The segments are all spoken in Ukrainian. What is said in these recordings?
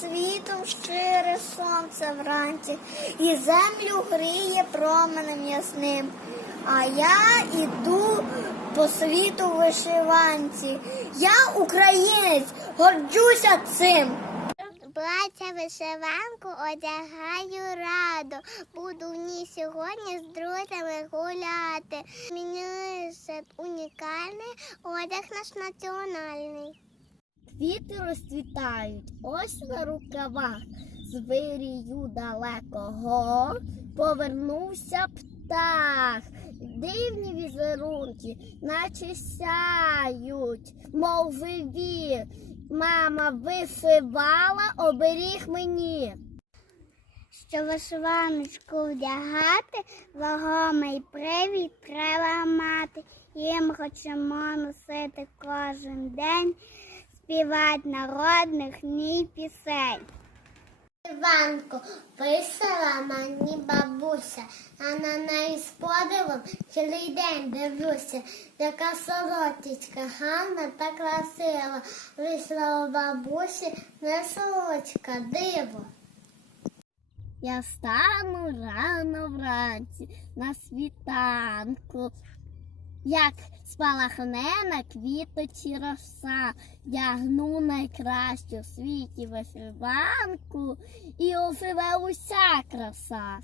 світом щире сонце вранці, і землю гріє променем ясним. А я іду по світу вишиванці. Я українець, горджуся цим. Плаття вишиванку одягаю радо. Буду в ній сьогодні з друзями гуляти. Міняється унікальний одяг наш національний. Квіти розцвітають ось на рукавах. З вирію далекого повернувся птах. Дивні візерунки, наче сяють, мов вивір. Мама вишивала оберіг мені. Що вишиваночку вдягати, вагомий привід треба мати. Їм хочемо носити кожен день, співати народних ній пісень. Іванку писала мені бабуся, а на неї з подивом цілий день дивлюся, яка солодечка, гарна та красива. Вийшла у бабусі не солодька, диво. Я стану рано вранці на світанку. Як спалахне на квіточі роса, вдягну найкращу в світі вишиванку і оживе уся краса.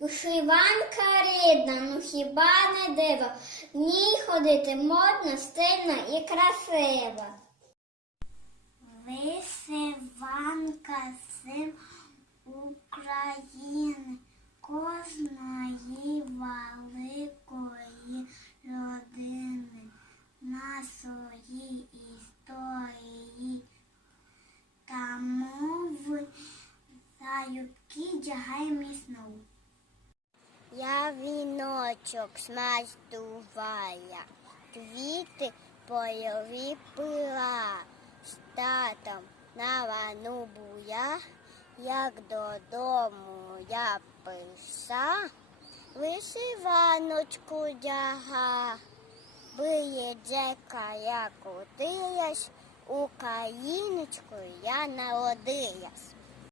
Вишиванка рідна, ну хіба не диво? В ній ходити модно, стильно і красиво. Вишиванка нашої історії. Та мови залюбки дягай міцно. Я віночок смастувала, квіти польові пила, з татом на вану буя, як додому я пиша, вишиваночку дяга, биє джека, я кутилась, україночкою я народилась.